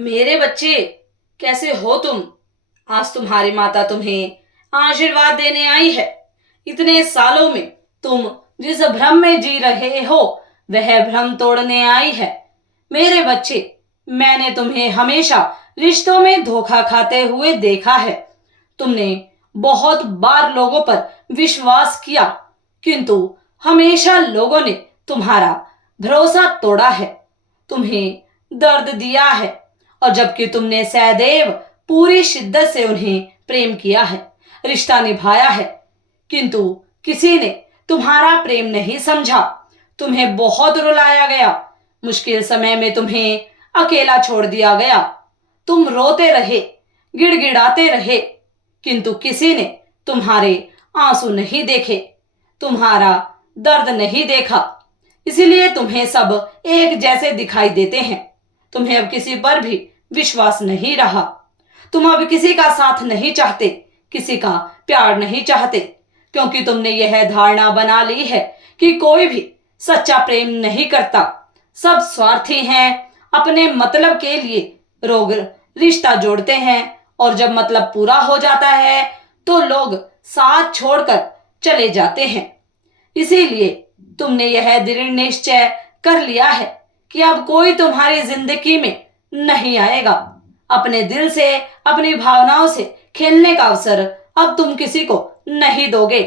मेरे बच्चे, कैसे हो तुम? आज तुम्हारी माता तुम्हें आशीर्वाद देने आई है। इतने सालों में तुम जिस भ्रम में जी रहे हो, वह भ्रम तोड़ने आई है। मेरे बच्चे, मैंने तुम्हें हमेशा रिश्तों में धोखा खाते हुए देखा है। तुमने बहुत बार लोगों पर विश्वास किया, किंतु हमेशा लोगों ने तुम्हारा भरोसा तोड़ा है, तुम्हें दर्द दिया है। और जबकि तुमने सदैव पूरी शिद्दत से उन्हें प्रेम किया है, रिश्ता निभाया है, किंतु किसी ने तुम्हारा प्रेम नहीं समझा। तुम्हें बहुत रुलाया गया, मुश्किल समय में तुम्हें अकेला छोड़ दिया गया। तुम रोते रहे, गिड़गिड़ाते रहे, किंतु किसी ने तुम्हारे आंसू नहीं देखे, तुम्हारा दर्द नहीं देखा। इसीलिए तुम्हें सब एक जैसे दिखाई देते हैं। तुम्हें अब किसी पर भी विश्वास नहीं रहा। तुम अब किसी का साथ नहीं चाहते, किसी का प्यार नहीं चाहते, क्योंकि तुमने यह धारणा बना ली है कि कोई भी सच्चा प्रेम नहीं करता। सब स्वार्थी हैं, अपने मतलब के लिए रोग रिश्ता जोड़ते हैं, और जब मतलब पूरा हो जाता है तो लोग साथ छोड़कर चले जाते हैं। इसीलिए तुमने यह दृढ़ निश्चय कर लिया है कि अब कोई तुम्हारी जिंदगी में नहीं आएगा। अपने दिल से, अपनी भावनाओं से खेलने का अवसर अब तुम किसी को नहीं दोगे।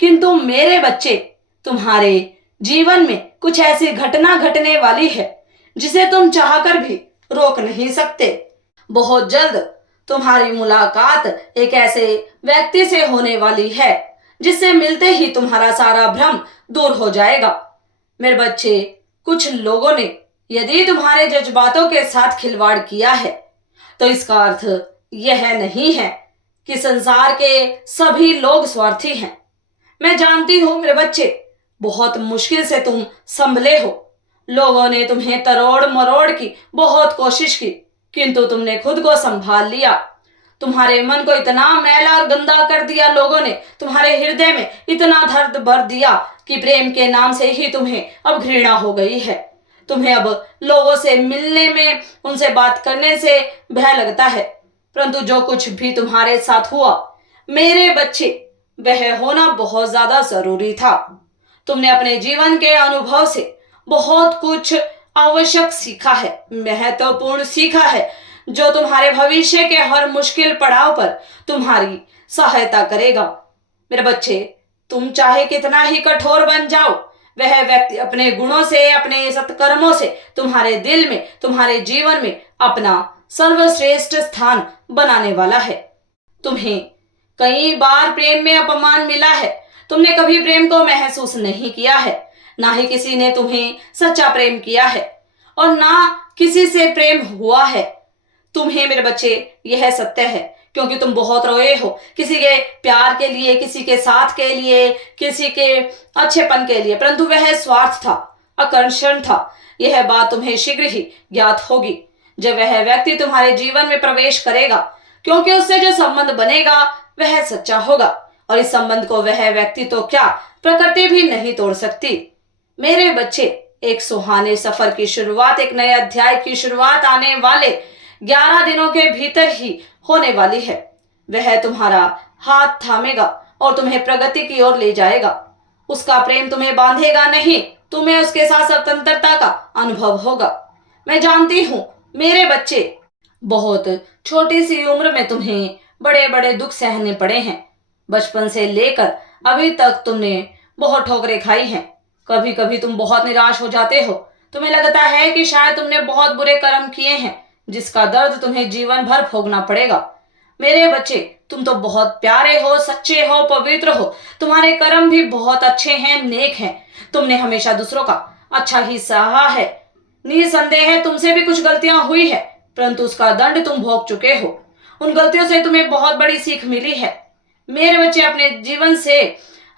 किंतु मेरे बच्चे, तुम्हारे जीवन में कुछ ऐसी घटना घटने वाली है जिसे तुम चाहकर भी रोक नहीं सकते। बहुत जल्द तुम्हारी मुलाकात एक ऐसे व्यक्ति से होने वाली है जिससे मिलते ही तुम्हारा सारा भ्रम दूर हो जाएगा। मेरे बच्चे, कुछ लोगों ने यदि तुम्हारे जज्बातों के साथ खिलवाड़ किया है, तो इसका अर्थ यह नहीं है कि संसार के सभी लोग स्वार्थी हैं। मैं जानती हूं मेरे बच्चे, बहुत मुश्किल से तुम संभले हो। लोगों ने तुम्हें तरोड़ मरोड़ की बहुत कोशिश की, किंतु तुमने खुद को संभाल लिया। तुम्हारे मन को इतना मैला और गंदा कर दिया लोगों ने, तुम्हारे हृदय में इतना दर्द भर दिया कि प्रेम के नाम से ही तुम्हें अब घृणा हो गई है। तुम्हें अब लोगों से मिलने में, उनसे बात करने से भय लगता है। परंतु जो कुछ भी तुम्हारे साथ हुआ मेरे बच्चे, वह होना बहुत ज्यादा जरूरी था। तुमने अपने जीवन के अनुभव से बहुत कुछ आवश्यक सीखा है, महत्वपूर्ण सीखा है, जो तुम्हारे भविष्य के हर मुश्किल पड़ाव पर तुम्हारी सहायता करेगा। मेरे बच्चे, तुम चाहे कितना ही कठोर बन जाओ, वह व्यक्ति अपने गुणों से, अपने सत्कर्मों से तुम्हारे दिल में, तुम्हारे जीवन में अपना सर्वश्रेष्ठ स्थान बनाने वाला है। तुम्हें कई बार प्रेम में अपमान मिला है, तुमने कभी प्रेम को महसूस नहीं किया है, ना ही किसी ने तुम्हें सच्चा प्रेम किया है, और ना किसी से प्रेम हुआ है। तुम्हें मेरे बच्चे, यह सत्य है, क्योंकि तुम बहुत रोए हो किसी के प्यार के लिए, किसी के साथ के लिए, किसी के अच्छेपन के लिए, परंतु वह स्वार्थ था, आकर्षण था। यह बात तुम्हें शीघ्र ही ज्ञात होगी जब वह व्यक्ति तुम्हारे जीवन में प्रवेश करेगा, क्योंकि उससे जो संबंध बनेगा वह सच्चा होगा, और इस संबंध को वह व्यक्ति तो क्या, प्रकृति भी नहीं तोड़ सकती। मेरे बच्चे, एक सुहाने सफर की शुरुआत, एक नए अध्याय की शुरुआत आने वाले 11 दिनों के भीतर ही होने वाली है। वह तुम्हारा हाथ थामेगा और तुम्हें प्रगति की ओर ले जाएगा। उसका प्रेम तुम्हें बांधेगा नहीं, तुम्हें उसके साथ स्वतंत्रता का अनुभव होगा। मैं जानती हूं मेरे बच्चे, बहुत छोटी सी उम्र में तुम्हें बड़े बड़े दुख सहने पड़े हैं। बचपन से लेकर अभी तक तुमने बहुत ठोकरें खाई हैं। कभी कभी तुम बहुत निराश हो जाते हो, तुम्हें लगता है कि शायद तुमने बहुत बुरे कर्म किए हैं, जिसका दर्द तुम्हें जीवन भर भोगना पड़ेगा। मेरे बच्चे, तुम तो बहुत प्यारे हो, सच्चे हो, पवित्र हो, तुम्हारे कर्म भी बहुत अच्छे हैं, नेक हैं। तुमने हमेशा दूसरों का अच्छा ही सहा है। निसंदेह तुमसे भी कुछ गलतियां हुई है, परंतु उसका दंड तुम भोग चुके हो। उन गलतियों से तुम्हें बहुत बड़ी सीख मिली है। मेरे बच्चे, अपने जीवन से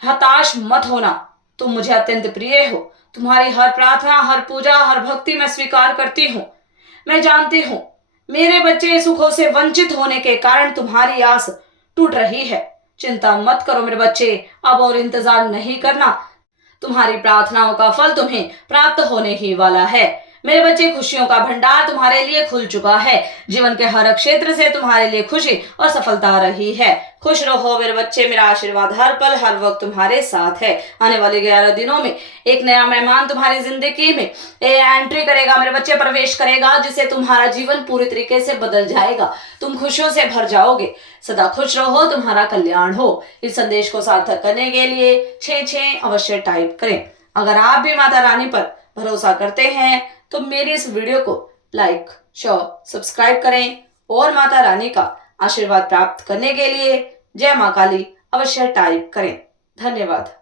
हताश मत होना। तुम मुझे अत्यंत प्रिय हो। तुम्हारी हर प्रार्थना, हर पूजा, हर भक्ति मैं स्वीकार करती हूँ। मैं जानती हूँ मेरे बच्चे, सुखों से वंचित होने के कारण तुम्हारी आस टूट रही है। चिंता मत करो मेरे बच्चे, अब और इंतजार नहीं करना। तुम्हारी प्रार्थनाओं का फल तुम्हें प्राप्त होने ही वाला है। मेरे बच्चे, खुशियों का भंडार तुम्हारे लिए खुल चुका है। जीवन के हर क्षेत्र से तुम्हारे लिए खुशी और सफलता आ रही है। खुश रहो मेरे बच्चे, मेरा आशीर्वाद हर पल हर वक्त तुम्हारे साथ है। आने वाले 11 दिनों में एक नया मेहमान तुम्हारी जिंदगी में एंट्री करेगा मेरे बच्चे, प्रवेश करेगा, जिससे तुम्हारा जीवन पूरी तरीके से बदल जाएगा। तुम खुशियों से भर जाओगे। सदा खुश रहो, तुम्हारा कल्याण हो। इस संदेश को सार्थक करने के लिए 6 अवश्य टाइप करें। अगर आप भी माता रानी पर भरोसा करते हैं तो मेरी इस वीडियो को लाइक, शेयर, सब्सक्राइब करें और माता रानी का आशीर्वाद प्राप्त करने के लिए जय मां काली अवश्य टाइप करें। धन्यवाद।